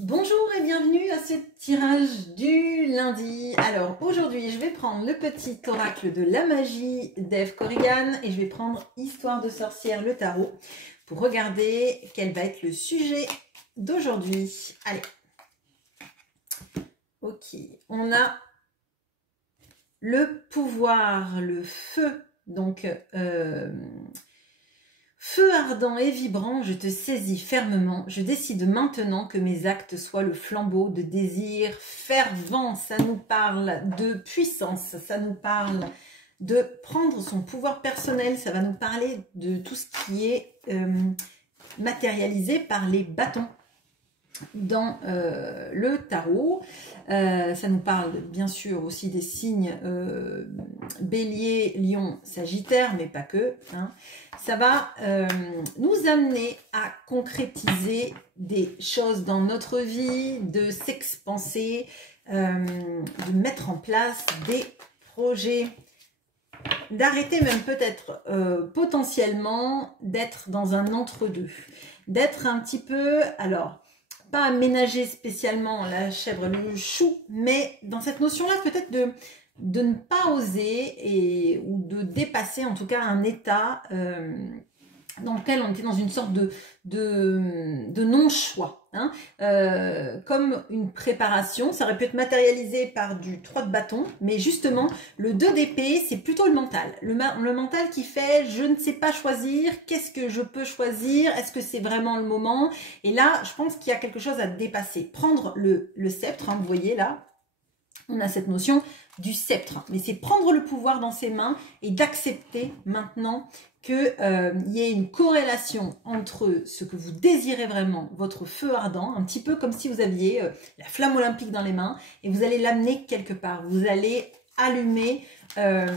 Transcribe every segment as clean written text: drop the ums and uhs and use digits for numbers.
Bonjour et bienvenue à ce tirage du lundi. Alors aujourd'hui je vais prendre le petit oracle de la magie d'Eve Corrigan et je vais prendre Histoire de sorcière le tarot pour regarder quel va être le sujet d'aujourd'hui. Allez, ok, on a le pouvoir, le feu, donc feu ardent et vibrant, je te saisis fermement. Je décide maintenant que mes actes soient le flambeau de désir fervent. Ça nous parle de puissance, ça nous parle de prendre son pouvoir personnel. Ça va nous parler de tout ce qui est matérialisé par les bâtons dans le tarot. Ça nous parle bien sûr aussi des signes bélier, lion, sagittaire, mais pas que. Hein. Ça va nous amener à concrétiser des choses dans notre vie, de s'expanser, de mettre en place des projets, d'arrêter même peut-être potentiellement d'être dans un entre-deux, d'être un petit peu, alors pas aménager spécialement la chèvre, le chou, mais dans cette notion-là peut-être de ne pas oser ou de dépasser en tout cas un état dans lequel on était dans une sorte de non-choix. Hein, comme une préparation, ça aurait pu être matérialisé par du 3 de bâton, mais justement, le 2 d'épée, c'est plutôt le mental. Le mental qui fait, je ne sais pas choisir, qu'est-ce que je peux choisir, est-ce que c'est vraiment le moment? Et là, je pense qu'il y a quelque chose à dépasser. Prendre le sceptre, hein, vous voyez là, on a cette notion du sceptre, mais c'est prendre le pouvoir dans ses mains et d'accepter maintenant qu'il y ait une corrélation entre ce que vous désirez vraiment, votre feu ardent, un petit peu comme si vous aviez la flamme olympique dans les mains et vous allez l'amener quelque part, vous allez allumer, je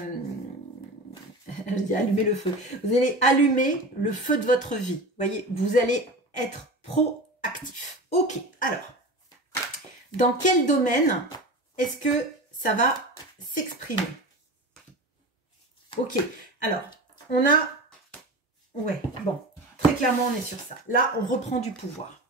dis allumer le feu, vous allez allumer le feu de votre vie, voyez, vous allez être proactif. Ok, alors, dans quel domaine est-ce que ça va s'exprimer? Ok, alors, on a... Ouais, bon, très clairement, on est sur ça. Là, on reprend du pouvoir.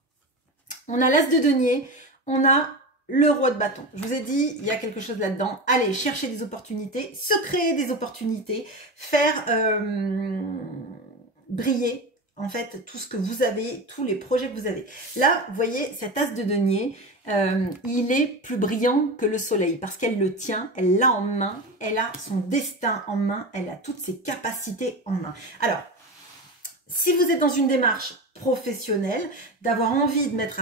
On a l'as de denier, on a le roi de bâton. Je vous ai dit, il y a quelque chose là-dedans. Allez, chercher des opportunités, se créer des opportunités, faire briller, en fait, tout ce que vous avez, tous les projets que vous avez. Là, vous voyez, cet as de denier, il est plus brillant que le soleil parce qu'elle le tient, elle l'a en main, elle a son destin en main, elle a toutes ses capacités en main. Alors, si vous êtes dans une démarche professionnelle, d'avoir envie de mettre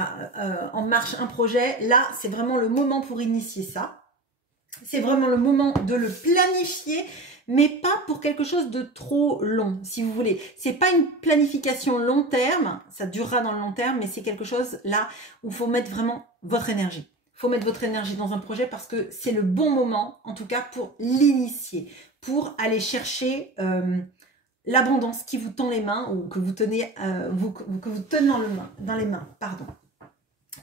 en marche un projet, là, c'est vraiment le moment pour initier ça. C'est vraiment le moment de le planifier, mais pas pour quelque chose de trop long, si vous voulez. C'est pas une planification long terme, ça durera dans le long terme, mais c'est quelque chose là où il faut mettre vraiment votre énergie. Il faut mettre votre énergie dans un projet parce que c'est le bon moment, en tout cas pour l'initier, pour aller chercher l'abondance qui vous tend les mains ou que vous tenez, que vous tenez dans les mains. Pardon.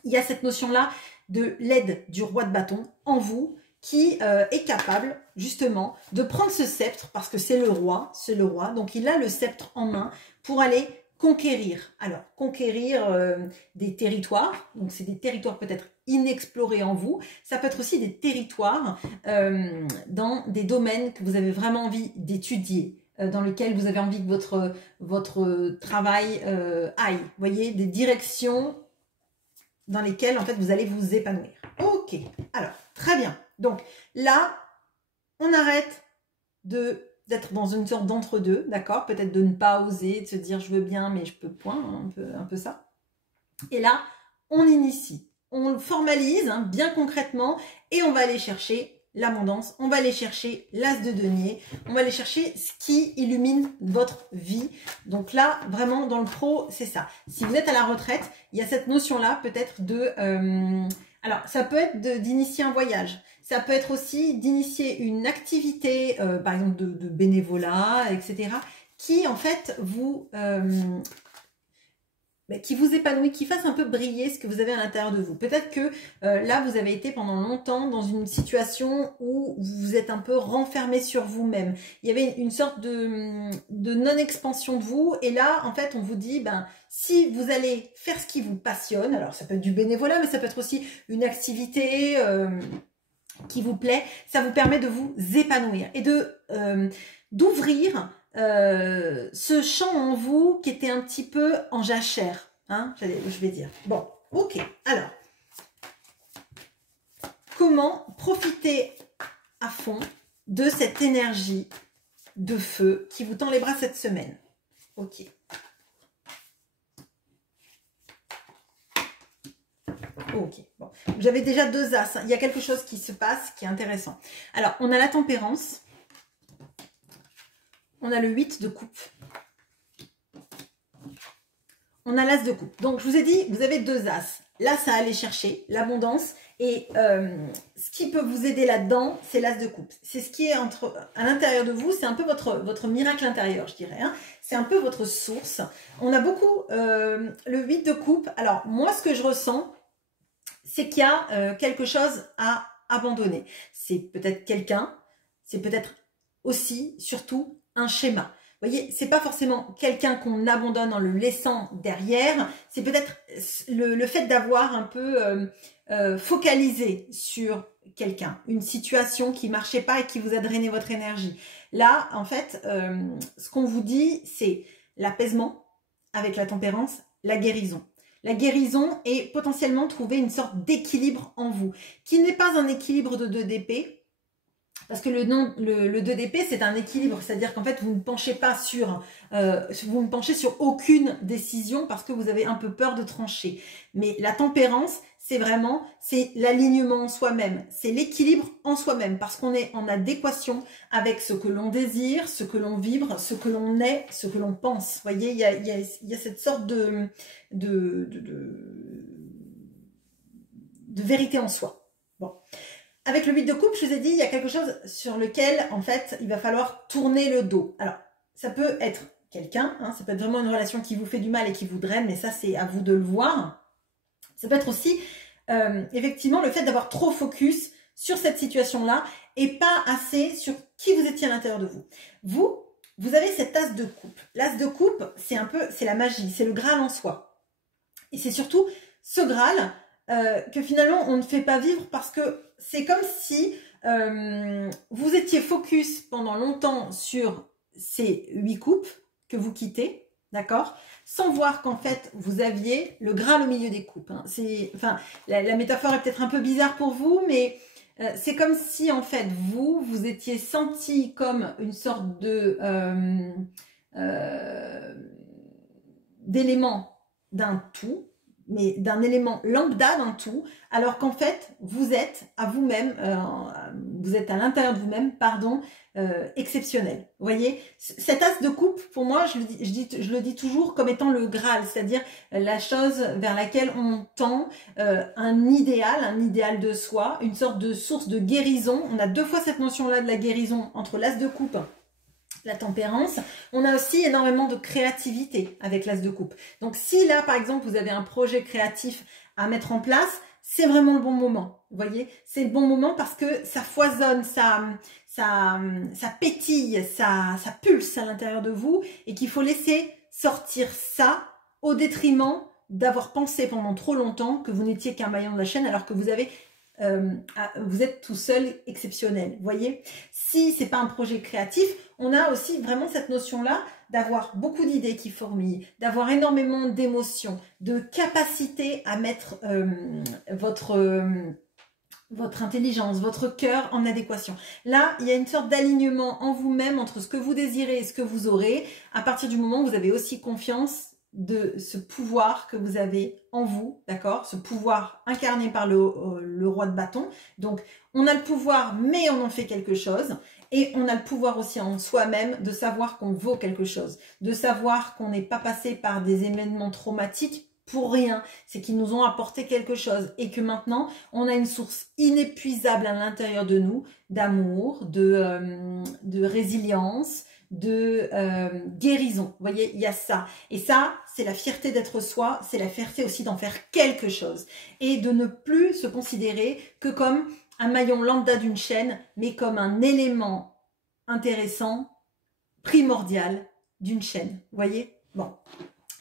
Il y a cette notion-là de l'aide du roi de bâton en vous, qui est capable justement de prendre ce sceptre parce que c'est le roi, donc il a le sceptre en main pour aller conquérir. Alors, conquérir des territoires, donc c'est des territoires peut-être inexplorés en vous, ça peut être aussi des territoires dans des domaines que vous avez vraiment envie d'étudier, dans lesquels vous avez envie que votre travail aille. Vous voyez, des directions dans lesquelles en fait vous allez vous épanouir. Ok, alors, très bien. Donc là, on arrête d'être dans une sorte d'entre-deux, d'accord? Peut-être de ne pas oser, de se dire je veux bien, mais je peux point, hein, un peu ça. Et là, on initie, on le formalise hein, bien concrètement et on va aller chercher l'abondance, on va aller chercher l'as de denier, on va aller chercher ce qui illumine votre vie. Donc là, vraiment, dans le pro, c'est ça. Si vous êtes à la retraite, il y a cette notion-là peut-être de... alors, ça peut être d'initier un voyage. Ça peut être aussi d'initier une activité, par exemple de bénévolat, etc., qui, en fait, vous qui vous épanouit, qui fasse un peu briller ce que vous avez à l'intérieur de vous. Peut-être que là, vous avez été pendant longtemps dans une situation où vous vous êtes un peu renfermé sur vous-même. Il y avait une sorte de non-expansion de vous. Et là, en fait, on vous dit, ben, si vous allez faire ce qui vous passionne, alors ça peut être du bénévolat, mais ça peut être aussi une activité qui vous plaît, ça vous permet de vous épanouir et d'ouvrir ce champ en vous qui était un petit peu en jachère, hein, je vais dire. Bon, ok, alors, comment profiter à fond de cette énergie de feu qui vous tend les bras cette semaine? Ok. Ok, bon. J'avais déjà 2 as, il y a quelque chose qui se passe qui est intéressant. Alors, on a la tempérance. On a le 8 de coupe. On a l'as de coupe. Donc, je vous ai dit, vous avez 2 as. Là, ça allait chercher l'abondance. Et ce qui peut vous aider là-dedans, c'est l'as de coupe. C'est ce qui est à l'intérieur de vous. C'est un peu votre miracle intérieur, je dirais. Hein. C'est un peu votre source. On a beaucoup le 8 de coupe. Alors, moi, ce que je ressens, c'est qu'il y a quelque chose à abandonner. C'est peut-être quelqu'un. C'est peut-être aussi, surtout, un schéma. Vous voyez, c'est pas forcément quelqu'un qu'on abandonne en le laissant derrière, c'est peut-être le fait d'avoir un peu focalisé sur quelqu'un, une situation qui marchait pas et qui vous a drainé votre énergie. Là, en fait, ce qu'on vous dit, c'est l'apaisement avec la tempérance, la guérison. La guérison est potentiellement trouver une sorte d'équilibre en vous, qui n'est pas un équilibre de 2 d'épée. Parce que le 2 d'épée, c'est un équilibre, c'est-à-dire qu'en fait, vous ne penchez pas sur, vous ne penchez sur aucune décision parce que vous avez un peu peur de trancher. Mais la tempérance, c'est vraiment, c'est l'alignement en soi-même, c'est l'équilibre en soi-même, parce qu'on est en adéquation avec ce que l'on désire, ce que l'on vibre, ce que l'on est, ce que l'on pense. Vous voyez, il y a cette sorte de vérité en soi. Bon. Avec le 8 de coupe, je vous ai dit, il y a quelque chose sur lequel, en fait, il va falloir tourner le dos. Alors, ça peut être quelqu'un, hein, ça peut être vraiment une relation qui vous fait du mal et qui vous draine, mais ça, c'est à vous de le voir. Ça peut être aussi, effectivement, le fait d'avoir trop focus sur cette situation-là et pas assez sur qui vous étiez à l'intérieur de vous. Vous avez cet as de coupe. L'as de coupe, c'est la magie, c'est le Graal en soi. Et c'est surtout ce Graal que finalement, on ne fait pas vivre parce que c'est comme si vous étiez focus pendant longtemps sur ces 8 coupes que vous quittez, d'accord, sans voir qu'en fait, vous aviez le Graal au milieu des coupes. Hein. Enfin, la métaphore est peut-être un peu bizarre pour vous, mais c'est comme si, en fait, vous étiez senti comme une sorte d'élément d'un tout, mais d'un élément lambda d'un tout, alors qu'en fait, vous êtes à vous-même, vous êtes à l'intérieur de vous-même, pardon, exceptionnel. Vous voyez, cet as de coupe, pour moi, je le dis toujours comme étant le Graal, c'est-à-dire la chose vers laquelle on tend, un idéal de soi, une sorte de source de guérison. On a 2 fois cette notion-là de la guérison entre l'as de coupe, la tempérance. On a aussi énormément de créativité avec l'as de coupe. Donc si là, par exemple, vous avez un projet créatif à mettre en place, c'est vraiment le bon moment. Vous voyez, c'est le bon moment parce que ça foisonne, ça pétille, ça pulse à l'intérieur de vous et qu'il faut laisser sortir ça au détriment d'avoir pensé pendant trop longtemps que vous n'étiez qu'un maillon de la chaîne alors que vous avez vous êtes tout seul exceptionnel. Vous voyez, si c'est pas un projet créatif, on a aussi vraiment cette notion-là d'avoir beaucoup d'idées qui fourmillent, d'avoir énormément d'émotions, de capacité à mettre votre intelligence, votre cœur en adéquation. Là, il y a une sorte d'alignement en vous-même entre ce que vous désirez et ce que vous aurez, à partir du moment où vous avez aussi confiance de ce pouvoir que vous avez en vous, d'accord? Ce pouvoir incarné par le roi de bâton. Donc, on a le pouvoir, mais on en fait quelque chose. Et on a le pouvoir aussi en soi-même de savoir qu'on vaut quelque chose, de savoir qu'on n'est pas passé par des événements traumatiques pour rien. C'est qu'ils nous ont apporté quelque chose et que maintenant, on a une source inépuisable à l'intérieur de nous, d'amour, de résilience, de guérison. Vous voyez, il y a ça. Et ça, c'est la fierté d'être soi, c'est la fierté aussi d'en faire quelque chose. Et de ne plus se considérer que comme un maillon lambda d'une chaîne, mais comme un élément intéressant, primordial d'une chaîne. Vous voyez? Bon.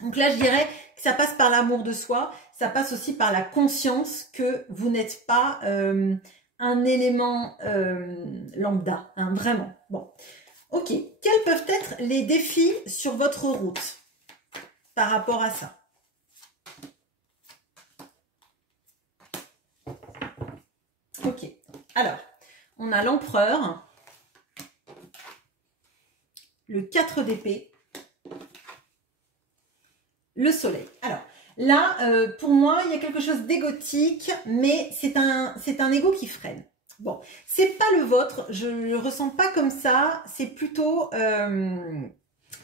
Donc là, je dirais que ça passe par l'amour de soi, ça passe aussi par la conscience que vous n'êtes pas un élément lambda, hein, vraiment. Bon. Ok, quels peuvent être les défis sur votre route par rapport à ça? Ok, alors, on a l'empereur, le 4 d'épée, le soleil. Alors, là, pour moi, il y a quelque chose d'égotique, mais c'est un ego qui freine. Bon, c'est pas le vôtre, je le ressens pas comme ça, c'est plutôt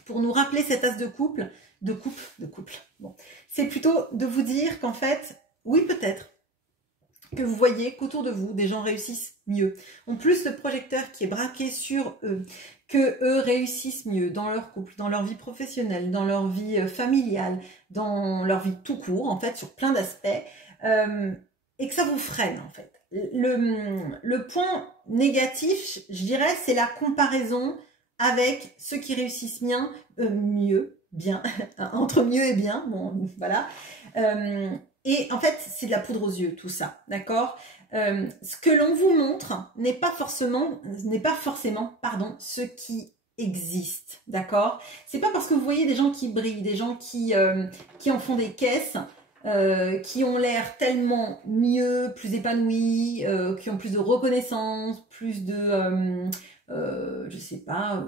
pour nous rappeler cet as de couple, bon, c'est plutôt de vous dire qu'en fait, oui peut-être, que vous voyez qu'autour de vous, des gens réussissent mieux, ont plus le projecteur qui est braqué sur eux, que eux réussissent mieux dans leur couple, dans leur vie professionnelle, dans leur vie familiale, dans leur vie tout court, en fait, sur plein d'aspects, et que ça vous freine, en fait. Le point négatif, je dirais, c'est la comparaison avec ceux qui réussissent bien, entre mieux et bien, bon, voilà. Et en fait, c'est de la poudre aux yeux, tout ça, d'accord? Ce que l'on vous montre n'est pas forcément, ce qui existe, d'accord? C'est pas parce que vous voyez des gens qui brillent, des gens qui en font des caisses, qui ont l'air tellement mieux, plus épanouis, qui ont plus de reconnaissance, plus de, je sais pas,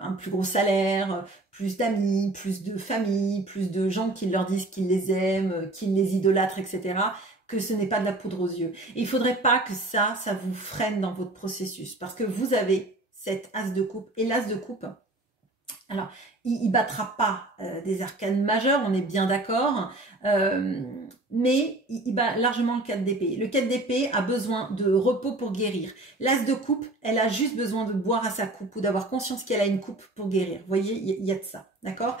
un plus gros salaire, plus d'amis, plus de famille, plus de gens qui leur disent qu'ils les aiment, qu'ils les idolâtrent, etc., que ce n'est pas de la poudre aux yeux. Et il ne faudrait pas que ça vous freine dans votre processus, parce que vous avez cet as de coupe, et l'as de coupe, alors, il ne battra pas des arcanes majeures, on est bien d'accord, mais il bat largement le 4 d'épée. Le 4 d'épée a besoin de repos pour guérir. L'as de coupe, elle a juste besoin de boire à sa coupe ou d'avoir conscience qu'elle a une coupe pour guérir. Vous voyez, il y a de ça, d'accord?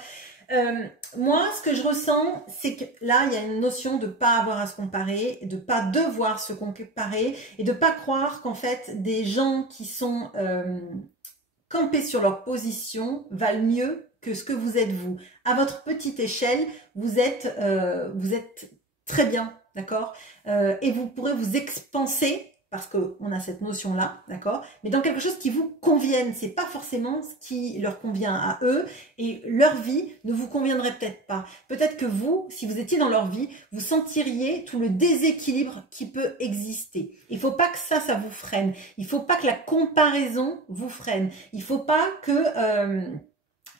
Moi, ce que je ressens, c'est que là, il y a une notion de ne pas avoir à se comparer, de ne pas devoir se comparer et de ne pas croire qu'en fait, des gens qui sont campés sur leur position valent mieux que ce que vous êtes vous. À votre petite échelle, vous êtes très bien, d'accord, et vous pourrez vous expanser, parce qu'on a cette notion-là, d'accord, mais dans quelque chose qui vous convienne. C'est pas forcément ce qui leur convient à eux, et leur vie ne vous conviendrait peut-être pas. Peut-être que vous, si vous étiez dans leur vie, vous sentiriez tout le déséquilibre qui peut exister. Il faut pas que ça vous freine. Il faut pas que la comparaison vous freine. Il faut pas que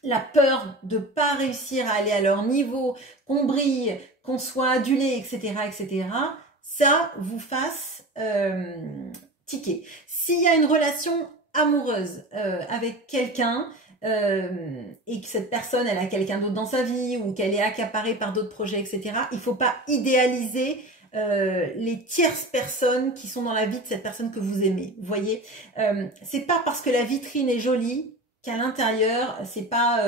la peur de pas réussir à aller à leur niveau, qu'on brille, qu'on soit adulé, etc., etc., ça vous fasse tiquer. S'il y a une relation amoureuse avec quelqu'un et que cette personne, elle a quelqu'un d'autre dans sa vie ou qu'elle est accaparée par d'autres projets, etc., il ne faut pas idéaliser les tierces personnes qui sont dans la vie de cette personne que vous aimez. Vous voyez, c'est pas parce que la vitrine est jolie qu'à l'intérieur, c'est pas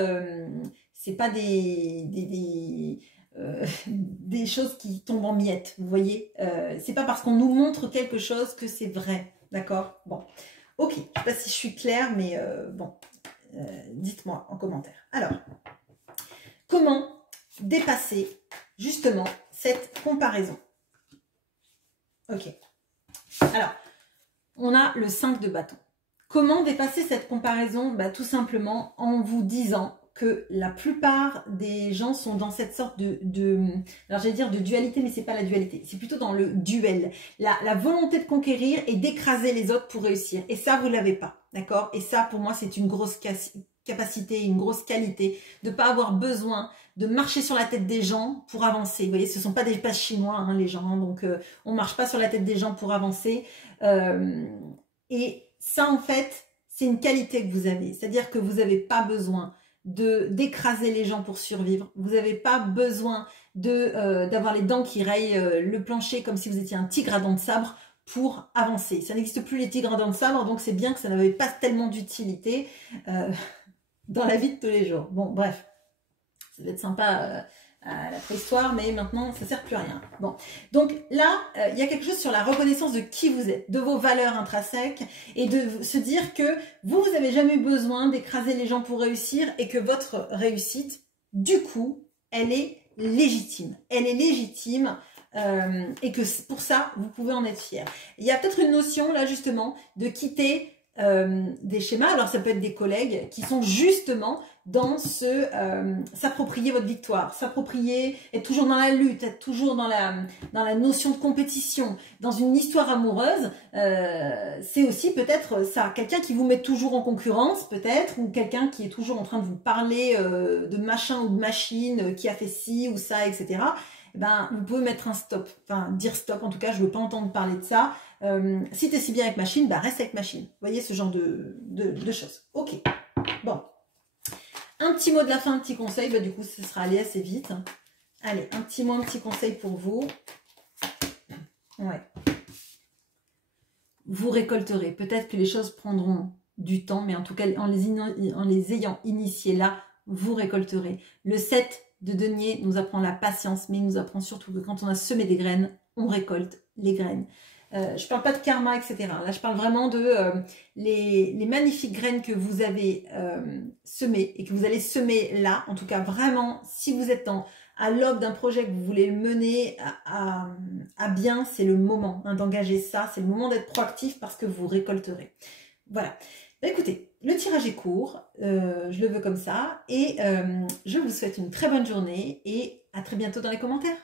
des choses qui tombent en miettes, vous voyez. C'est pas parce qu'on nous montre quelque chose que c'est vrai, d'accord? Bon, ok, je sais pas si je suis claire, mais bon, dites-moi en commentaire. Alors, comment dépasser justement cette comparaison? Ok, alors, on a le 5 de bâton. Comment dépasser cette comparaison? Bah, tout simplement en vous disant que la plupart des gens sont dans cette sorte alors j'allais dire de dualité, mais c'est pas la dualité, c'est plutôt dans le duel. La volonté de conquérir et d'écraser les autres pour réussir. Et ça, vous l'avez pas, d'accord? Et ça, pour moi, c'est une grosse capacité, une grosse qualité, de pas avoir besoin de marcher sur la tête des gens pour avancer. Vous voyez, ce sont pas des passes chinois, hein, les gens, hein, donc on marche pas sur la tête des gens pour avancer. Et ça, en fait, c'est une qualité que vous avez. C'est-à-dire que vous n'avez pas besoin d'écraser les gens pour survivre. Vous n'avez pas besoin d'avoir les dents qui rayent le plancher comme si vous étiez un tigre à dents de sabre pour avancer. Ça n'existe plus les tigres à dents de sabre, donc c'est bien que ça n'avait pas tellement d'utilité. dans la vie de tous les jours. Bon, bref, ça va être sympa à la préhistoire, mais maintenant, ça sert plus à rien. Bon, donc là, il y a quelque chose sur la reconnaissance de qui vous êtes, de vos valeurs intrinsèques, et de se dire que vous n'avez jamais eu besoin d'écraser les gens pour réussir, et que votre réussite, du coup, elle est légitime. Elle est légitime, et que pour ça, vous pouvez en être fier. Il y a peut-être une notion, là, justement, de quitter des schémas. Alors, ça peut être des collègues qui sont justement dans s'approprier votre victoire, s'approprier, être toujours dans la lutte, être toujours dans la notion de compétition, dans une histoire amoureuse. C'est aussi peut-être ça, quelqu'un qui vous met toujours en concurrence, peut-être, ou quelqu'un qui est toujours en train de vous parler de machin ou de machine, qui a fait ci ou ça, etc. Ben, vous pouvez mettre un stop, enfin dire stop, en tout cas je ne veux pas entendre parler de ça. Si tu es si bien avec machine, bah reste avec machine. Vous voyez ce genre de choses. Ok, bon. Un petit mot de la fin, un petit conseil, bah, du coup ce sera allé assez vite. Allez, un petit mot, un petit conseil pour vous. Ouais. Vous récolterez. Peut-être que les choses prendront du temps, mais en tout cas en les ayant initiées là, vous récolterez. Le 7 de denier nous apprend la patience, mais il nous apprend surtout que quand on a semé des graines, on récolte les graines. Je ne parle pas de karma, etc. Là, je parle vraiment de les magnifiques graines que vous avez semées et que vous allez semer là. En tout cas, vraiment, si vous êtes à l'aube d'un projet que vous voulez mener à bien, c'est le moment d'engager ça. C'est le moment d'être proactif parce que vous récolterez. Voilà. Bah, écoutez, le tirage est court. Je le veux comme ça. Et je vous souhaite une très bonne journée et à très bientôt dans les commentaires.